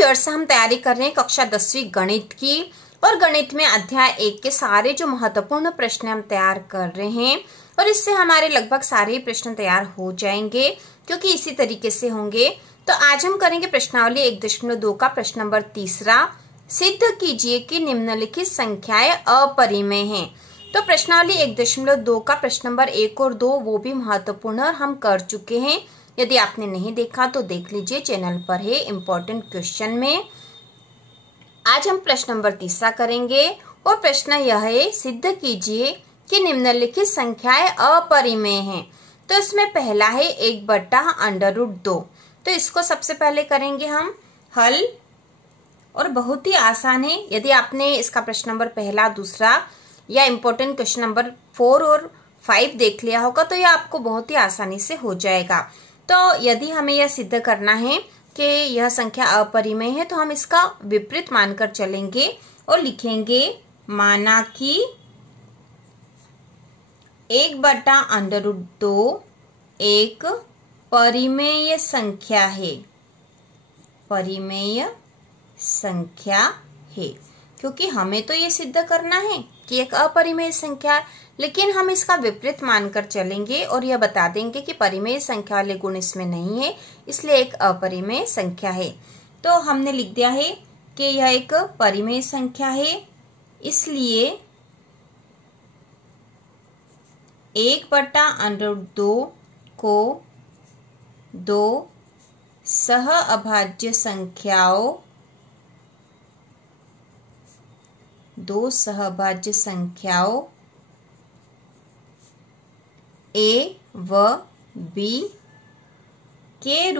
Viewers, हम तैयारी कर रहे हैं कक्षा 10वीं गणित की और गणित में अध्याय 1 के सारे जो महत्वपूर्ण प्रश्न हम तैयार कर रहे हैं और इससे हमारे लगभग सारे प्रश्न तैयार हो जाएंगे क्योंकि इसी तरीके से होंगे। तो आज हम करेंगे प्रश्नावली 1.2 का प्रश्न नंबर 3। सिद्ध कीजिए कि निम्नलिखित संख्याएं अपरिमेय हैं। तो प्रश्नावली 1.2 का प्रश्न नंबर 1 और 2 वो भी महत्वपूर्ण और हम कर चुके हैं। यदि आपने नहीं देखा तो देख लीजिए, चैनल पर है इम्पोर्टेंट क्वेश्चन में। आज हम प्रश्न नंबर 3 करेंगे और प्रश्न यह है, सिद्ध कीजिए कि निम्नलिखित संख्याएं अपरिमेय हैं। तो इसमें पहला है 1/√2। तो इसको सबसे पहले करेंगे हम हल और बहुत ही आसान है। यदि आपने इसका प्रश्न नंबर पहला, दूसरा या इम्पोर्टेंट क्वेश्चन नंबर 4 और 5 देख लिया होगा तो यह आपको बहुत ही आसानी से हो जाएगा। तो यदि हमें यह सिद्ध करना है कि यह संख्या अपरिमेय है तो हम इसका विपरीत मानकर चलेंगे और लिखेंगे माना कि 1/√2 एक परिमेय संख्या है। परिमेय संख्या है क्योंकि हमें तो ये सिद्ध करना है कि एक अपरिमेय संख्या है, लेकिन हम इसका विपरीत मानकर चलेंगे और यह बता देंगे कि परिमेय संख्या वाले गुण इसमें नहीं है, इसलिए एक अपरिमेय संख्या है। तो हमने लिख दिया है कि यह एक परिमेय संख्या है, इसलिए 1/√2 को दो सहअभाज्य संख्याओं A व B के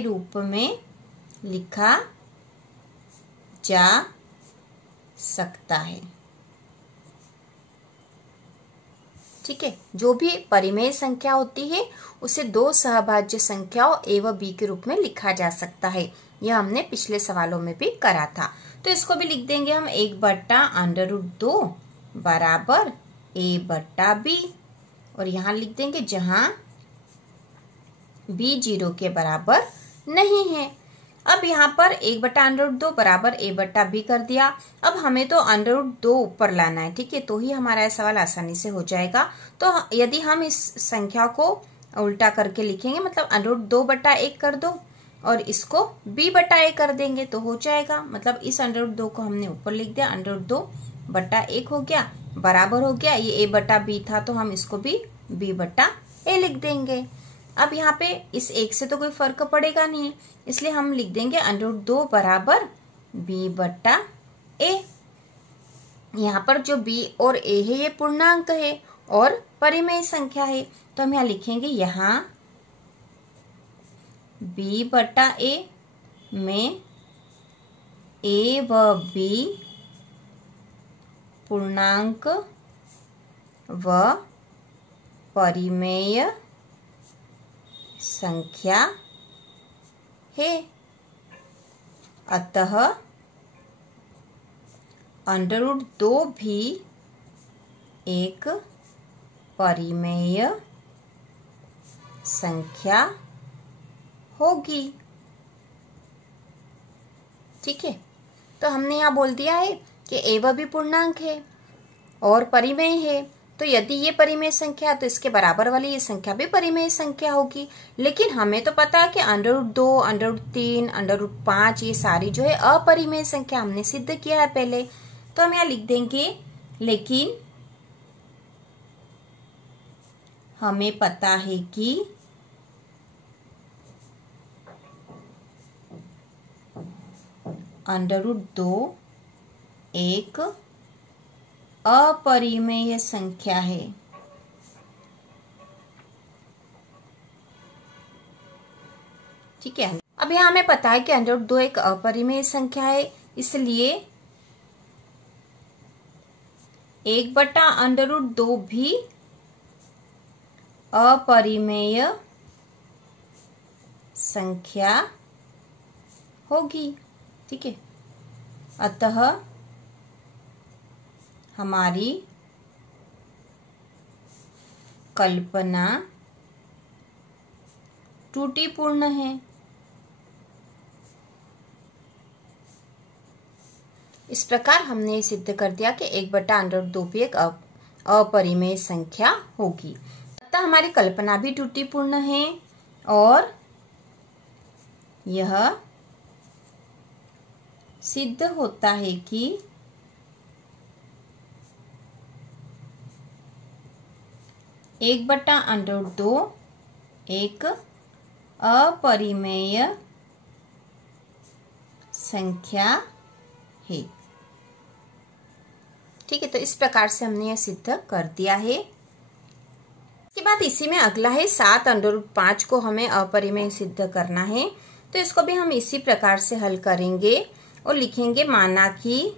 रूप में लिखा जा सकता है। ठीक है, जो भी परिमेय संख्या होती है उसे दो सहभाज्य संख्याओं A व B के रूप में लिखा जा सकता है। यह हमने पिछले सवालों में भी करा था। तो इसको भी लिख देंगे हम 1/√2 बराबर A/B और यहाँ लिख देंगे जहां B 0 के बराबर नहीं है। अब यहाँ पर 1/√2 बराबर A/B कर दिया। अब हमें तो √2 ऊपर लाना है, ठीक है, तो ही हमारा यह सवाल आसानी से हो जाएगा। तो यदि हम इस संख्या को उल्टा करके लिखेंगे, मतलब √2/1 कर दो और इसको B/A कर देंगे तो हो जाएगा। मतलब इस √2 को हमने ऊपर लिख दिया, √2/1 हो गया, बराबर हो गया, ये A/B था तो हम इसको भी B/A लिख देंगे। अब यहाँ पे इस 1 से तो कोई फर्क पड़ेगा नहीं, इसलिए हम लिख देंगे √2 बराबर B/A। यहाँ पर जो B और A है ये पूर्णांक है और परिमेय संख्या है, तो हम यहाँ लिखेंगे यहाँ B/A में A व B पूर्णांक व परिमेय संख्या है। अतः √2 भी एक परिमेय संख्या होगी। ठीक है, तो हमने यहाँ बोल दिया है कि A व B पूर्णांक है और परिमेय है, तो यदि ये परिमेय संख्या है तो इसके बराबर वाली ये संख्या भी परिमेय संख्या होगी। लेकिन हमें तो पता है कि √2, √3, √5 ये सारी जो है अपरिमेय संख्या, हमने सिद्ध किया है पहले। तो हम यहाँ लिख देंगे लेकिन हमें पता है कि √2 एक अपरिमेय संख्या है। ठीक है, अब यहाँ हमें पता है कि √2 एक अपरिमेय संख्या है, इसलिए 1/√2 भी अपरिमेय संख्या होगी। ठीक है, अतः हमारी कल्पना त्रुटिपूर्ण है। इस प्रकार हमने ये सिद्ध कर दिया कि 1/√2 भी एक अपरिमेय संख्या होगी। अतः हमारी कल्पना भी त्रुटिपूर्ण है और यह सिद्ध होता है कि 1/√2 एक अपरिमेय संख्या है। ठीक है, तो इस प्रकार से हमने यह सिद्ध कर दिया है। इसके बाद इसी में अगला है 7√5 को हमें अपरिमेय सिद्ध करना है। तो इसको भी हम इसी प्रकार से हल करेंगे और लिखेंगे, माना कि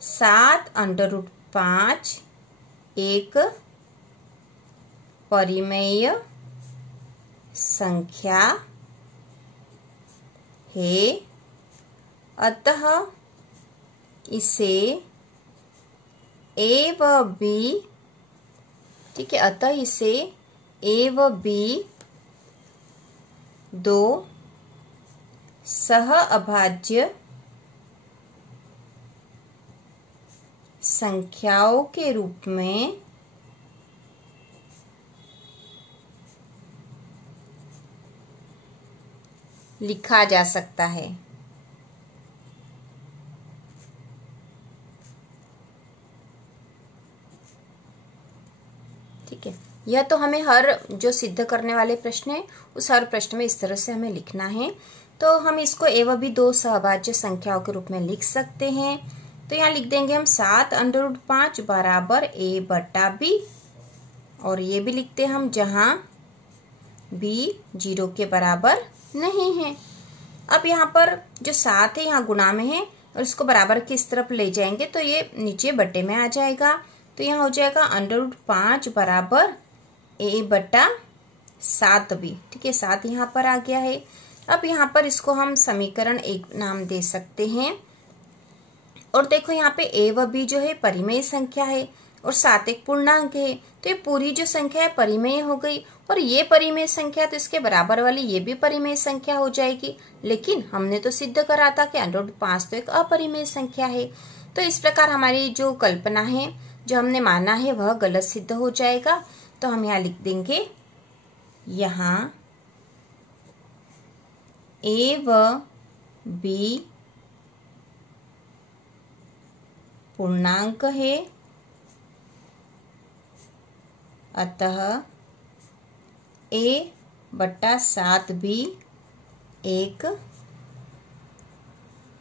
7√5 एक परिमेय संख्या है, अतः इसे ए व बी, ठीक है, अतः इसे ए व बी दो सह अभाज्य संख्याओं के रूप में लिखा जा सकता है। ठीक है, यह तो हमें हर जो सिद्ध करने वाले प्रश्न है उस हर प्रश्न में इस तरह से हमें लिखना है। तो हम इसको ए व बी दो सहभाज्य संख्याओं के रूप में लिख सकते हैं। तो यहाँ लिख देंगे हम 7√5 बराबर ए बटा बी, और ये भी लिखते हैं हम जहां बी 0 के बराबर नहीं है। अब यहाँ पर जो 7 है यहाँ गुणा में है और इसको बराबर की इस तरफ ले जाएंगे तो ये नीचे बटे में आ जाएगा। तो यहाँ हो जाएगा √5 बराबर ए बटा 7b। ठीक है, 7 यहाँ पर आ गया है। अब यहाँ पर इसको हम समीकरण 1 नाम दे सकते हैं। और देखो यहाँ पे ए व बी जो है परिमेय संख्या है और 7 एक पूर्णांक है, तो ये पूरी जो संख्या है परिमेय हो गई। और ये परिमेय संख्या तो इसके बराबर वाली ये भी परिमेय संख्या हो जाएगी। लेकिन हमने तो सिद्ध करा था कि √5 तो एक अपरिमेय संख्या है। तो इस प्रकार हमारी जो कल्पना है, जो हमने माना है, वह गलत सिद्ध हो जाएगा। तो हम यहाँ लिख देंगे, यहाँ ए व बी पूर्णांक है, अतः a बटा 7b एक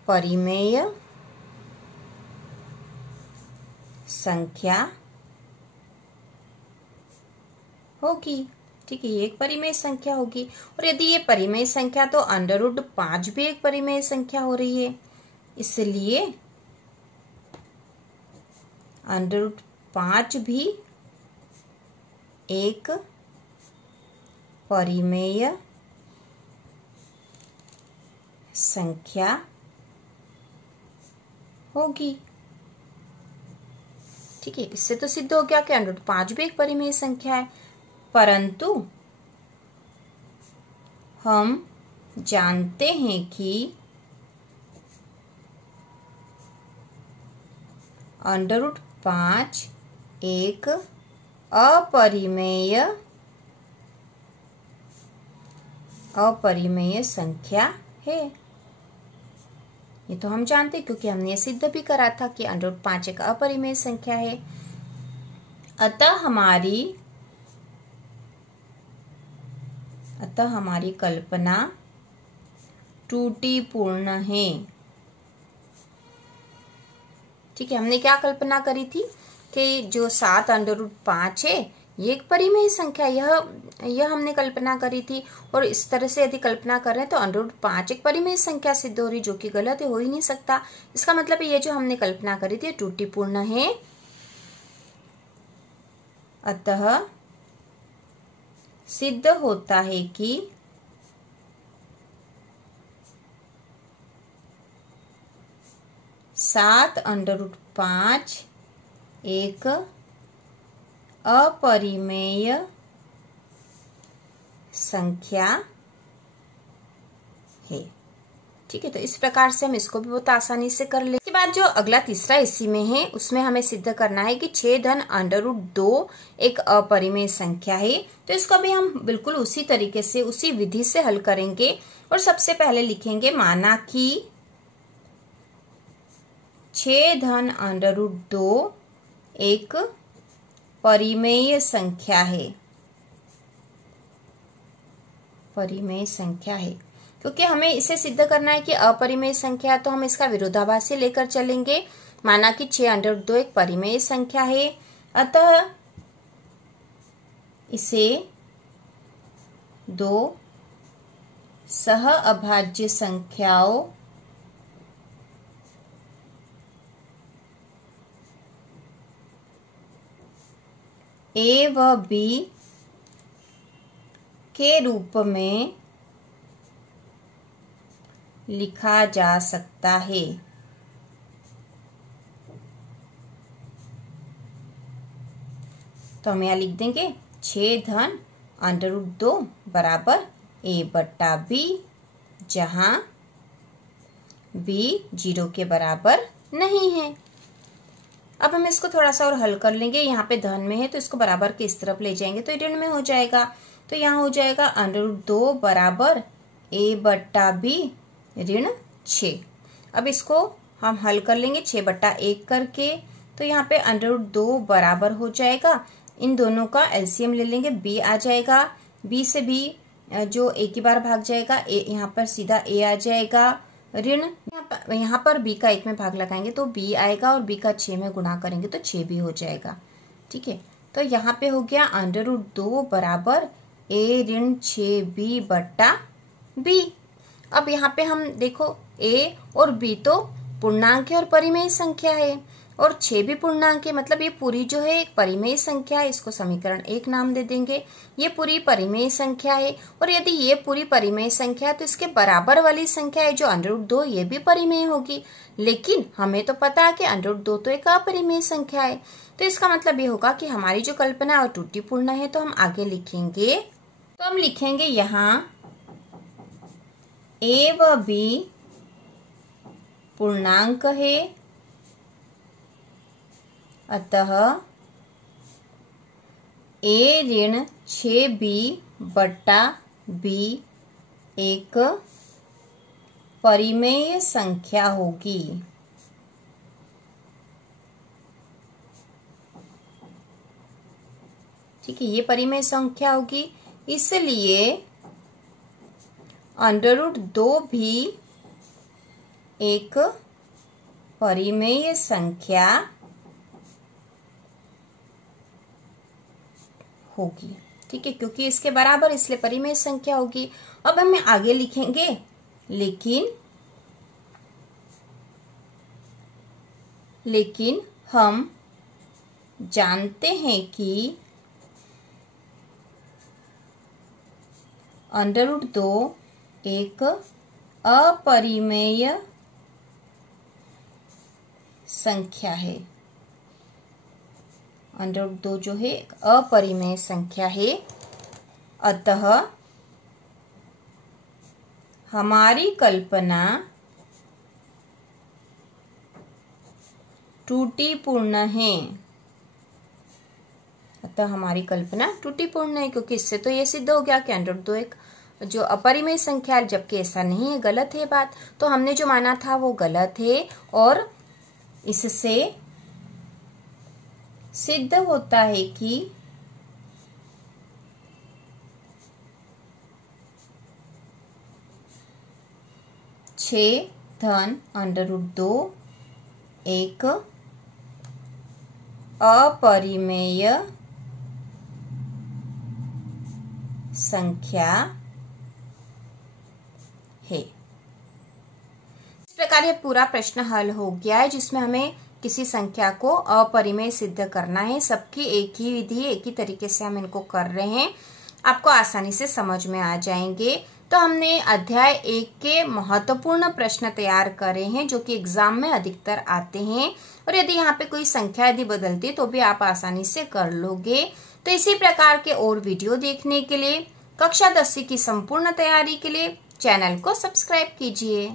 परिमेय संख्या होगी। ठीक है, ये एक परिमेय संख्या होगी। और यदि ये परिमेय संख्या तो √5 भी एक परिमेय संख्या हो रही है, इसलिए √5 भी एक परिमेय संख्या होगी। ठीक है, इससे तो सिद्ध हो गया कि √5 भी एक परिमेय संख्या है। परंतु हम जानते हैं कि √5 एक अपरिमेय संख्या है। ये तो हम जानते हैं क्योंकि हमने सिद्ध भी करा था कि √5 एक अपरिमेय संख्या है। अतः हमारी कल्पना त्रुटिपूर्ण है। ठीक है, हमने क्या कल्पना करी थी कि जो 7√5 है ये एक परिमेय संख्या, यह हमने कल्पना करी थी। और इस तरह से यदि कल्पना कर रहे हैं तो √5 एक परिमेय संख्या सिद्ध हो रही, जो कि गलत है, हो ही नहीं सकता। इसका मतलब ये जो हमने कल्पना करी थी त्रुटिपूर्ण है। अतः सिद्ध होता है कि (7√5) एक अपरिमेय संख्या है। ठीक है, तो इस प्रकार से हम इसको भी बहुत आसानी से कर लेंगे। इसके बाद जो अगला तीसरा इसी में है, उसमें हमें सिद्ध करना है कि 6 धन अंडर रूट 2 एक अपरिमेय संख्या है। तो इसको भी हम बिल्कुल उसी तरीके से, उसी विधि से हल करेंगे। और सबसे पहले लिखेंगे, माना कि 6 धन अंडर रूट 2 एक परिमेय संख्या है। परिमेय संख्या है, क्योंकि हमें इसे सिद्ध करना है कि अपरिमेय संख्या, तो हम इसका विरोधाभासी लेकर चलेंगे। माना कि 6 अंडर रूट 2 एक परिमेय संख्या है, अतः इसे 2 सह अभाज्य संख्याओं ए व बी के रूप में लिखा जा सकता है। तो हम यहाँ लिख देंगे 6 धन अंडर रूट 2 बराबर ए बट्टा बी, जहां बी 0 के बराबर नहीं है। अब हम इसको थोड़ा सा और हल कर लेंगे। यहाँ पे धन में है तो इसको बराबर के इस तरफ ले जाएंगे तो ऋण में हो जाएगा। तो यहाँ हो जाएगा अंडर रूट 2 बराबर ए बट्टा बी ऋण 6। अब इसको हम हल कर लेंगे 6 बट्टा 1 करके। तो यहाँ पे अंडर रूट 2 बराबर हो जाएगा, इन दोनों का एलसीएम ले लेंगे, बी आ जाएगा। बी से बी जो एक ही बार भाग जाएगा, ए यहाँ पर सीधा ए आ जाएगा, ऋण यहाँ पर बी का 1 में भाग लगाएंगे तो बी आएगा, और बी का 6 में गुणा करेंगे तो 6 भी हो जाएगा। ठीक है, तो यहाँ पे हो गया अंडर रूट 2 बराबर ए ऋण 6 बी बट्टा बी। अब यहाँ पे हम देखो ए और बी तो पूर्णांक है और परिमेय संख्या है, और 6 भी पूर्णांक है, मतलब ये पूरी जो है एक परिमेय संख्या है। इसको समीकरण 1 नाम दे देंगे। ये पूरी परिमेय संख्या है, और यदि ये पूरी परिमेय संख्या है तो इसके बराबर वाली संख्या है जो अंडर रूट 2, ये भी परिमेय होगी। लेकिन हमें तो पता है कि अंडर रूट 2 तो एक अपरिमेय संख्या है। तो इसका मतलब ये होगा कि हमारी जो कल्पना है वो त्रुटिपूर्ण है। तो हम आगे लिखेंगे, तो हम लिखेंगे यहाँ ए व बी पूर्णांक है, अतः ए ऋण 6 बी बट्टा बी एक परिमेय संख्या होगी। ठीक है, ये परिमेय संख्या होगी, इसलिए अंडर रूट 2 भी एक परिमेय संख्या होगी। ठीक है, क्योंकि इसके बराबर इसलिए परिमेय संख्या होगी। अब हम आगे लिखेंगे, लेकिन हम जानते हैं कि अंडर रूट 2 एक अपरिमेय संख्या है। अंडर रूट 2 जो है एक अपरिमेय संख्या है, अतः हमारी कल्पना त्रुटिपूर्ण है। अतः हमारी कल्पना त्रुटिपूर्ण है, क्योंकि इससे तो ये सिद्ध हो गया कि अंडर रूट 2 एक जो अपरिमेय संख्या है, जबकि ऐसा नहीं है, गलत है बात। तो हमने जो माना था वो गलत है, और इससे सिद्ध होता है कि छः धन अंडर रूट 2 एक अपरिमेय संख्या है। इस प्रकार ये पूरा प्रश्न हल हो गया है, जिसमें हमें किसी संख्या को अपरिमेय सिद्ध करना है। सबकी एक ही विधि, एक ही तरीके से हम इनको कर रहे हैं, आपको आसानी से समझ में आ जाएंगे। तो हमने अध्याय 1 के महत्वपूर्ण प्रश्न तैयार करे हैं, जो कि एग्जाम में अधिकतर आते हैं, और यदि यहाँ पे कोई संख्या यदि बदलती है तो भी आप आसानी से कर लोगे। तो इसी प्रकार के और वीडियो देखने के लिए, कक्षा 10वीं की संपूर्ण तैयारी के लिए चैनल को सब्सक्राइब कीजिए।